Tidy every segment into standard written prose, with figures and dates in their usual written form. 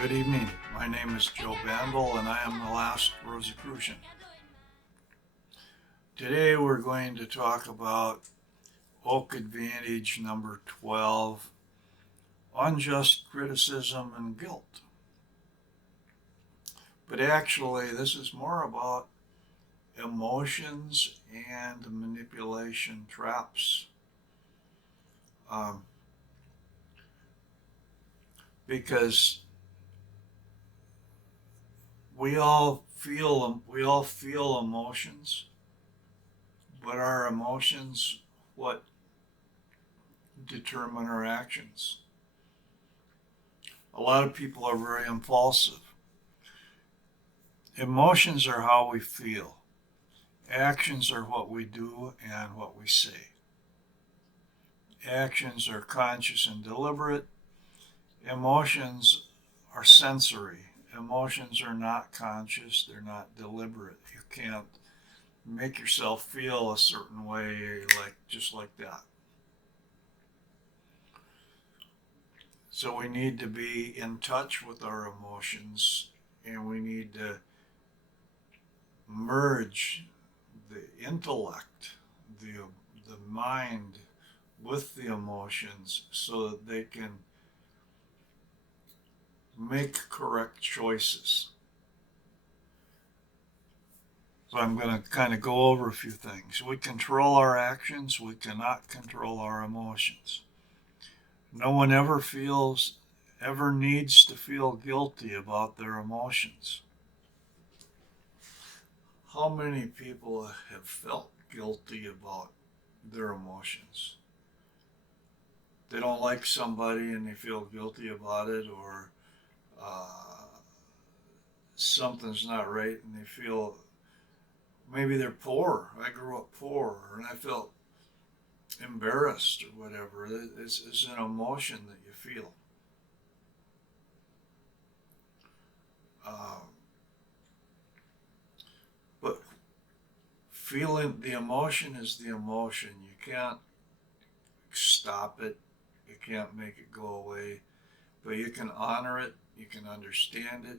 Good evening. My name is Joe Bandel and I am the last Rosicrucian. Today we're going to talk about Oak Advantage number 12, Unjust Criticism and Guilt. But actually, this is more about emotions and manipulation traps. Um, because we all feel emotions, but our emotions what determine our actions. A lot of people are very impulsive. Emotions are how we feel. Actions are what we do and what we say. Actions are conscious and deliberate. Emotions are sensory. Emotions are not conscious, they're not deliberate. You can't make yourself feel a certain way just like that. So we need to be in touch with our emotions and we need to merge the intellect, the mind with the emotions so that they can make correct choices. So I'm going to kind of go over a few things. We control our actions, we cannot control our emotions. No one ever needs to feel guilty about their emotions. How many people have felt guilty about their emotions? They don't like somebody and they feel guilty about it, or uh, something's not right and they feel maybe they're poor. I grew up poor and I felt embarrassed or whatever. It's an emotion that you feel. Um, but feeling the emotion is the emotion. You can't stop it. You can't make it go away. But you can honor it. You can understand it.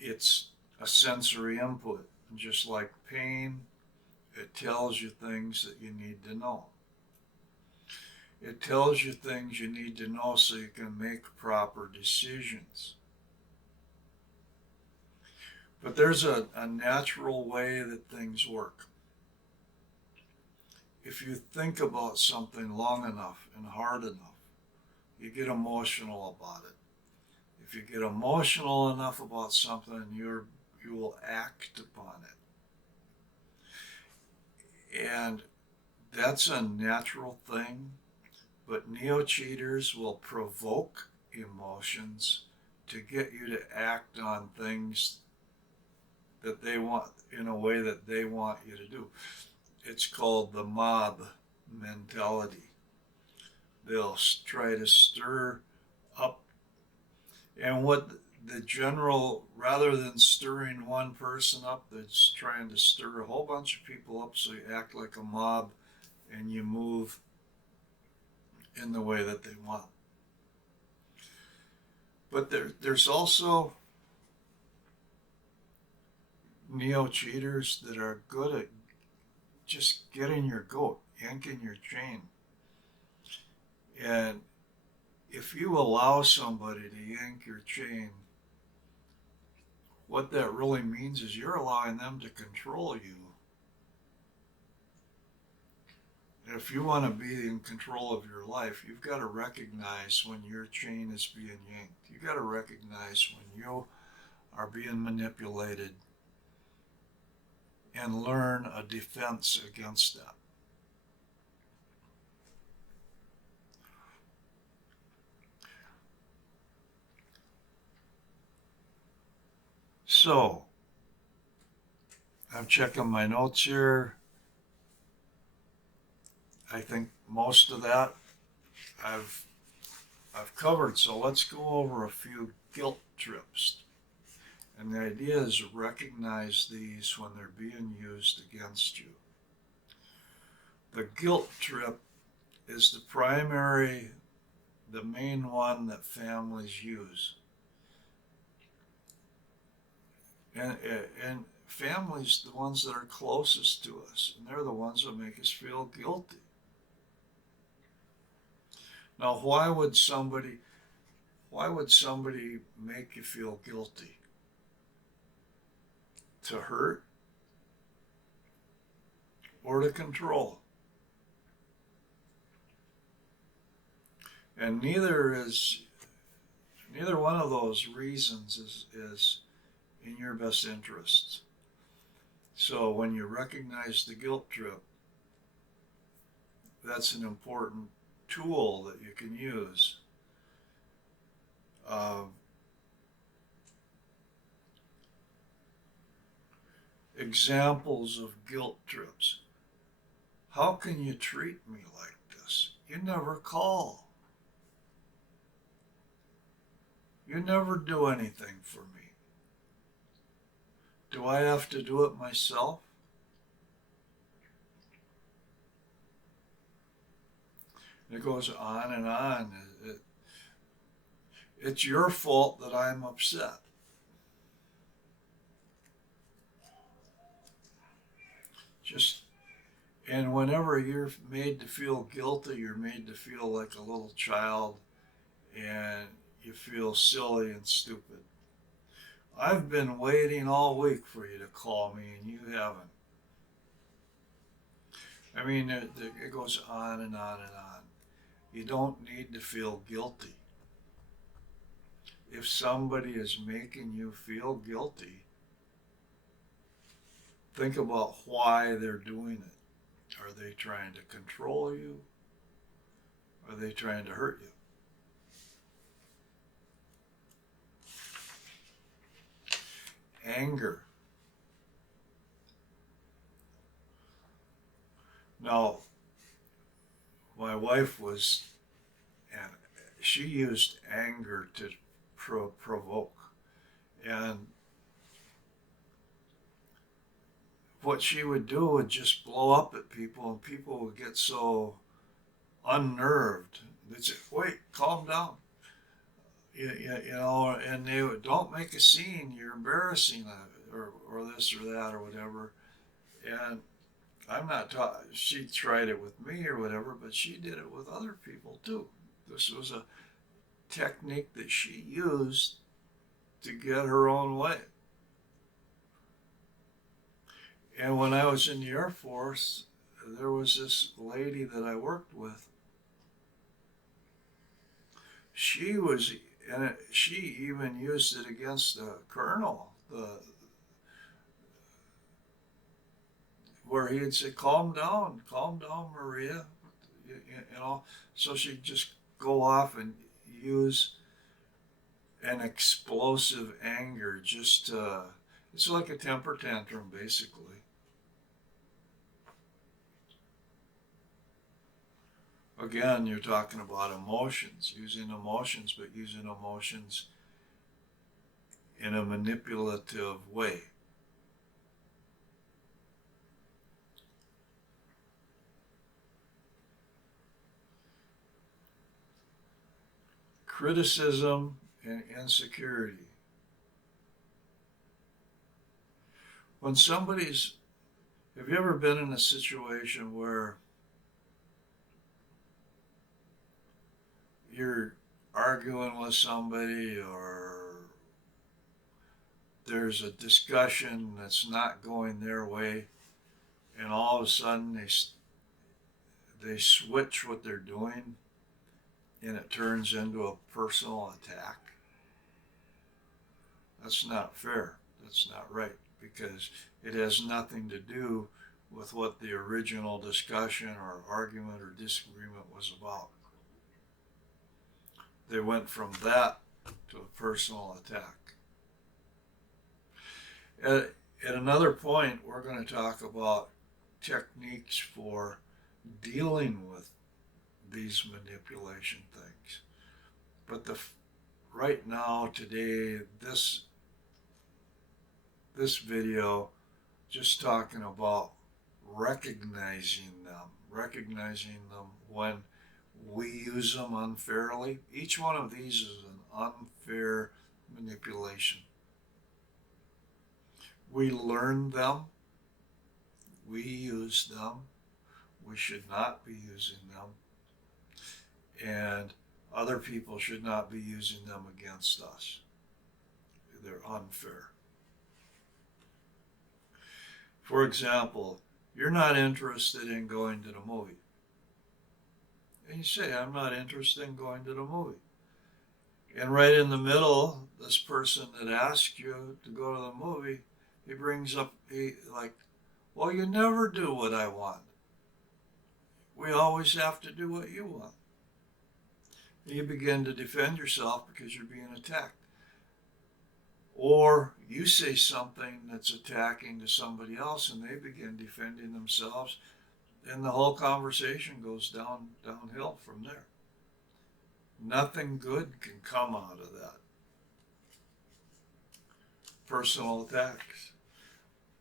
It's a sensory input. Just like pain, it tells you things that you need to know. It tells you things you need to know so you can make proper decisions. But there's a natural way that things work. If you think about something long enough and hard enough, you get emotional about it. If you get emotional enough about something, you will act upon it. And that's a natural thing, but neo-cheaters will provoke emotions to get you to act on things that they want in a way that they want you to do. It's called the mob mentality. They'll try to stir up, and what the general, rather than stirring one person up, they're just trying to stir a whole bunch of people up so you act like a mob and you move in the way that they want. But there's also neo cheaters that are good at just getting your goat, yanking your chain. And if you allow somebody to yank your chain, what that really means is you're allowing them to control you. And if you want to be in control of your life, you've got to recognize when your chain is being yanked. You've got to recognize when you are being manipulated and learn a defense against that. So, I'm checking my notes here. I think most of that I've covered. So let's go over a few guilt trips. And the idea is to recognize these when they're being used against you. The guilt trip is the primary the main one that families use. And families, the ones that are closest to us, and they're the ones that make us feel guilty. Now, why would somebody make you feel guilty? To hurt or to control? And neither one of those reasons is in your best interests. So when you recognize the guilt trip, that's an important tool that you can use. Examples of guilt trips. How can you treat me like this? You never call. You never do anything for me. Do I have to do it myself? It goes on and on. It's your fault that I'm upset. And whenever you're made to feel guilty, you're made to feel like a little child, and you feel silly and stupid. I've been waiting all week for you to call me, and you haven't. I mean, it goes on and on and on. You don't need to feel guilty. If somebody is making you feel guilty, think about why they're doing it. Are they trying to control you? Are they trying to hurt you? Anger. Now, my wife and she used anger to provoke. And what she would do would just blow up at people, and people would get so unnerved. They'd say, wait, calm down. You know, and they would, don't make a scene, you're embarrassing, or this or that or whatever. And I'm not taught, she tried it with me or whatever, but she did it with other people too. This was a technique that she used to get her own way. And when I was in the Air Force, there was this lady that I worked with. She even used it against the colonel, where he'd say, calm down, Maria. You know, so she'd just go off and use an explosive anger, it's like a temper tantrum, basically. Again, you're talking about emotions, but using emotions in a manipulative way. Criticism and insecurity. Have you ever been in a situation where you're arguing with somebody, or there's a discussion that's not going their way, and all of a sudden they switch what they're doing, and it turns into a personal attack? That's not fair. That's not right, because it has nothing to do with what the original discussion or argument or disagreement was about. They went from that to a personal attack. At another point, we're going to talk about techniques for dealing with these manipulation things. But right now, today, this video, just talking about recognizing them We use them unfairly. Each one of these is an unfair manipulation. We learn them. We use them. We should not be using them. And other people should not be using them against us. They're unfair. For example, you're not interested in going to the movie. And you say, I'm not interested in going to the movie. And right in the middle, this person that asked you to go to the movie, he brings up, well, you never do what I want. We always have to do what you want. You begin to defend yourself because you're being attacked. Or you say something that's attacking to somebody else and they begin defending themselves, and the whole conversation goes downhill from there. Nothing good can come out of that. Personal attacks.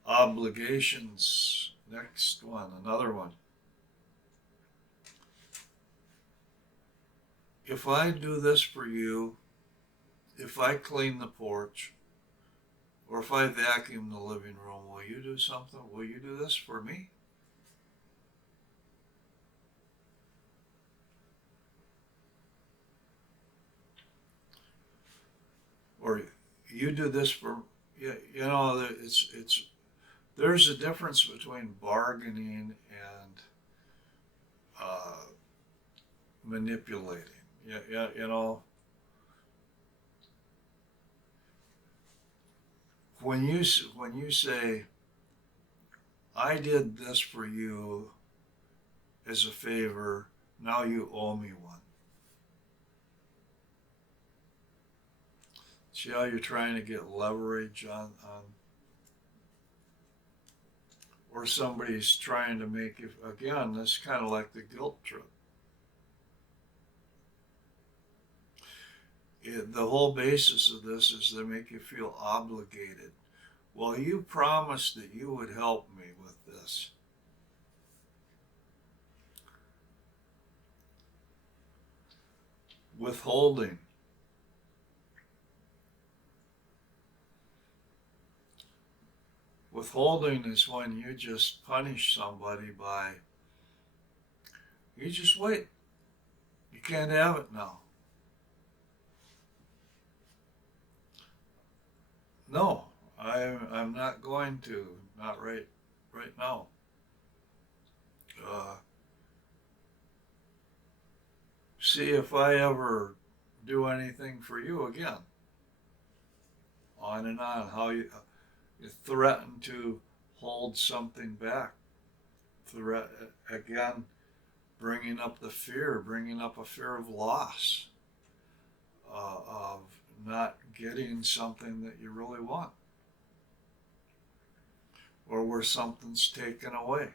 Obligations. Next one, another one. If I do this for you, if I clean the porch, or if I vacuum the living room, will you do something? Will you do this for me? Or you do this for, it's there's a difference between bargaining and manipulating. When you say, I did this for you as a favor, now you owe me one. See how you're trying to get leverage on or somebody's trying to make you, again, this is kind of like the guilt trip. The whole basis of this is to make you feel obligated. Well, you promised that you would help me with this. Withholding. Withholding is when you just punish somebody by, you just wait. You can't have it now. No, I'm not going to. Not right now. See if I ever do anything for you again. On and on. How you threaten to hold something back. Again, bringing up the fear, bringing up a fear of loss, of not getting something that you really want, or where something's taken away.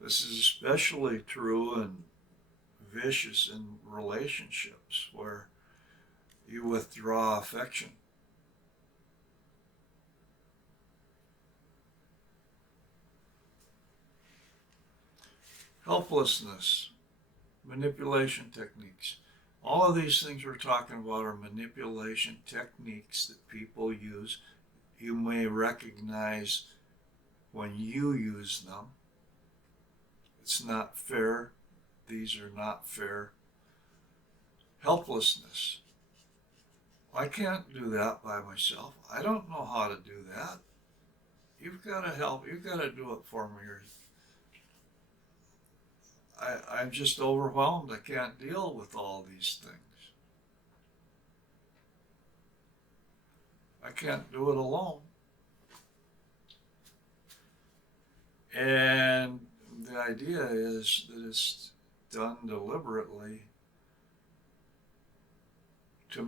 This is especially true and vicious in relationships where you withdraw affection. Helplessness, manipulation techniques. All of these things we're talking about are manipulation techniques that people use. You may recognize when you use them. It's not fair. These are not fair. Helplessness. I can't do that by myself. I don't know how to do that. You've got to help. You've got to do it for me. I'm just overwhelmed. I can't deal with all these things. I can't do it alone. And the idea is that it's done deliberately to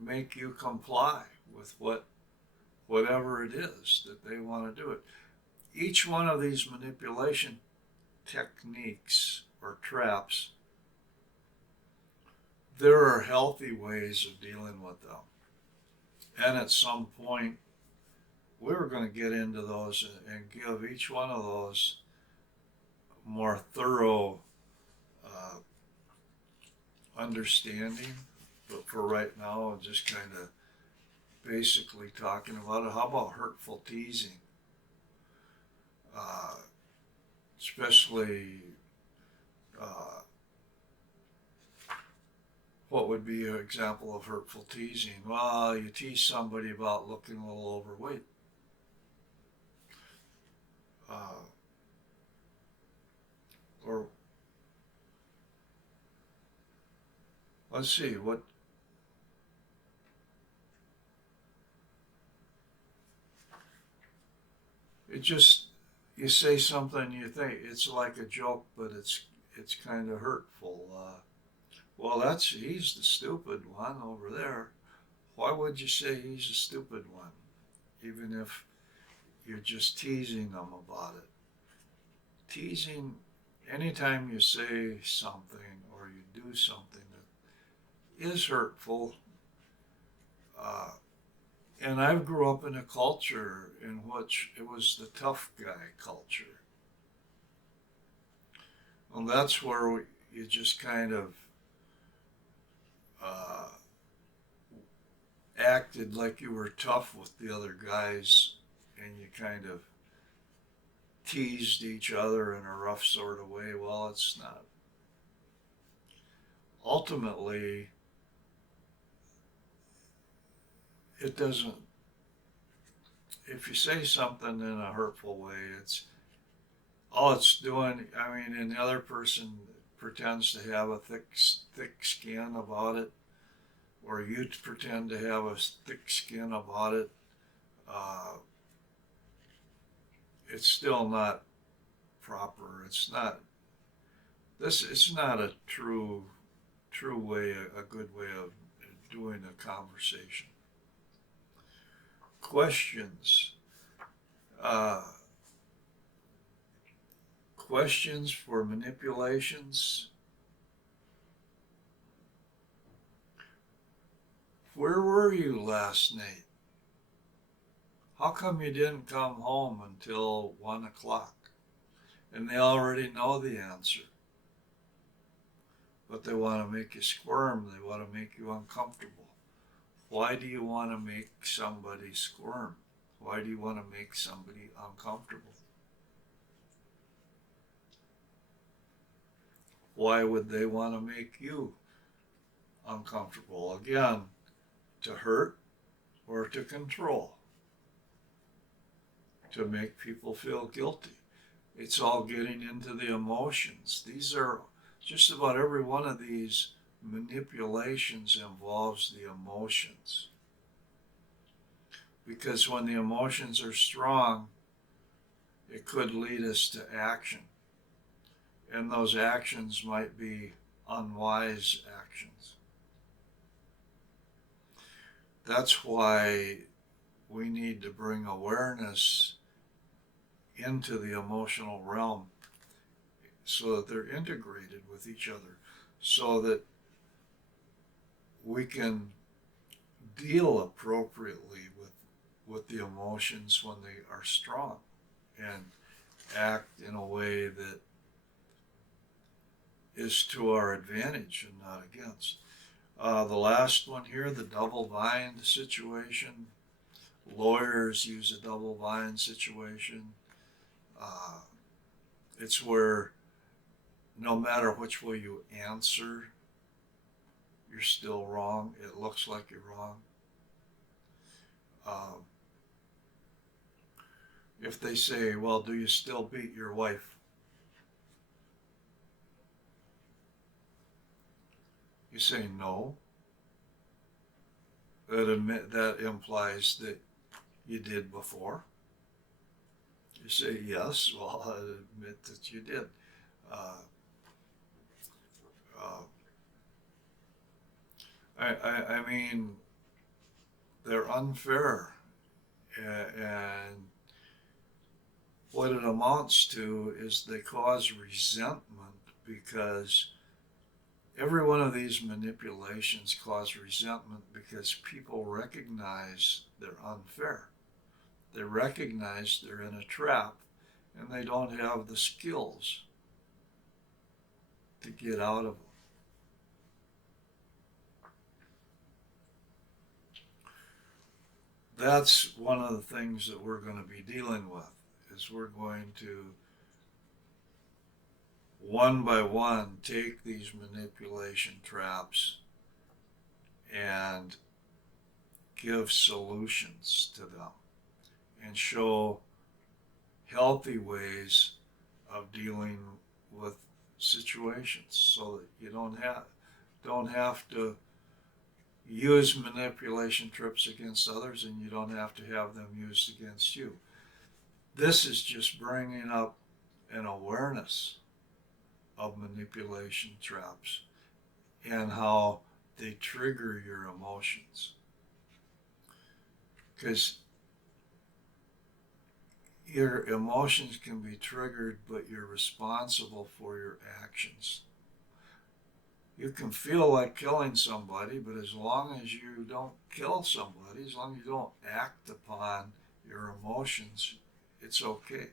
make you comply with whatever it is that they want to do it. Each one of these manipulation techniques or traps, there are healthy ways of dealing with them. And at some point, we're going to get into those and give each one of those more thorough understanding, but for right now, I'm just kind of basically talking about it. How about hurtful teasing? Uh, Especially, uh, what would be an example of hurtful teasing? Well, you tease somebody about looking a little overweight. Uh, or let's see, what it just you say something you think it's like a joke, but it's kind of hurtful. Well, that's he's the stupid one over there. Why would you say he's a stupid one, even if you're just teasing them about it? Teasing, anytime you say something or you do something that is hurtful, uh, and I grew up in a culture in which it was the tough guy culture. And that's where you just kind of uh, acted like you were tough with the other guys and you kind of teased each other in a rough sort of way. Well, it's not. Ultimately, it doesn't, if you say something in a hurtful way, it's all it's doing. I mean, and the other person pretends to have a thick skin about it, or you pretend to have a thick skin about it. Uh, it's still not proper. It's not this. It's not a true way, a good way of doing a conversation. Questions. Uh, Questions for manipulations. Where were you last night? How come you didn't come home until 1 o'clock? And they already know the answer, but they want to make you squirm. They want to make you uncomfortable. Why do you want to make somebody squirm? Why do you want to make somebody uncomfortable? Why would they want to make you uncomfortable? Again, to hurt or to control, to make people feel guilty. It's all getting into the emotions. These are just about every one of these manipulations involves the emotions. Because when the emotions are strong, it could lead us to action. And those actions might be unwise actions. That's why we need to bring awareness into the emotional realm so that they're integrated with each other, so that we can deal appropriately with the emotions when they are strong and act in a way that is to our advantage and not against. The last one here, the double bind situation. Lawyers use a double bind situation. Uh, it's where no matter which way you answer, you're still wrong. It looks like you're wrong. Um, if they say, well, do you still beat your wife? You say no. That implies that you did before. You say yes. Well, I admit that you did. Uh, uh, I mean, they're unfair, and what it amounts to is they cause resentment because every one of these manipulations cause resentment because people recognize they're unfair. They recognize they're in a trap and they don't have the skills to get out of them. that's one of the things that we're going to be dealing with, is we're going to one by one take these manipulation traps and give solutions to them and show healthy ways of dealing with situations so that you don't have to use manipulation trips against others, and you don't have to have them used against you. This is just bringing up an awareness of manipulation traps and how they trigger your emotions. Because your emotions can be triggered, but you're responsible for your actions. You can feel like killing somebody, but as long as you don't kill somebody, as long as you don't act upon your emotions, it's okay.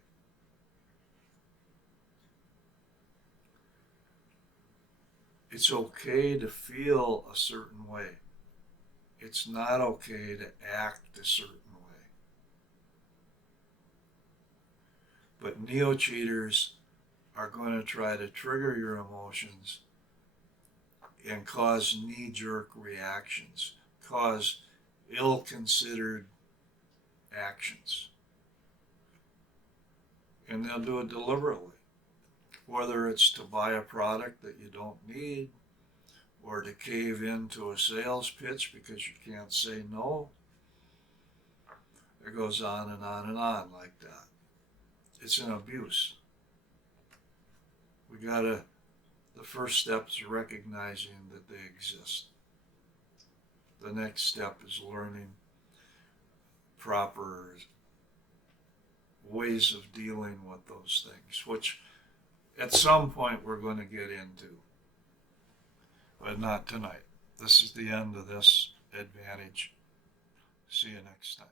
It's okay to feel a certain way. It's not okay to act a certain way. But neo-cheaters are going to try to trigger your emotions and cause knee-jerk reactions, cause ill-considered actions. And they'll do it deliberately, whether it's to buy a product that you don't need, or to cave into a sales pitch because you can't say no. It goes on and on and on like that. It's an abuse. The first step is recognizing that they exist. The next step is learning proper ways of dealing with those things, which at some point we're going to get into, but not tonight. This is the end of this advantage. See you next time.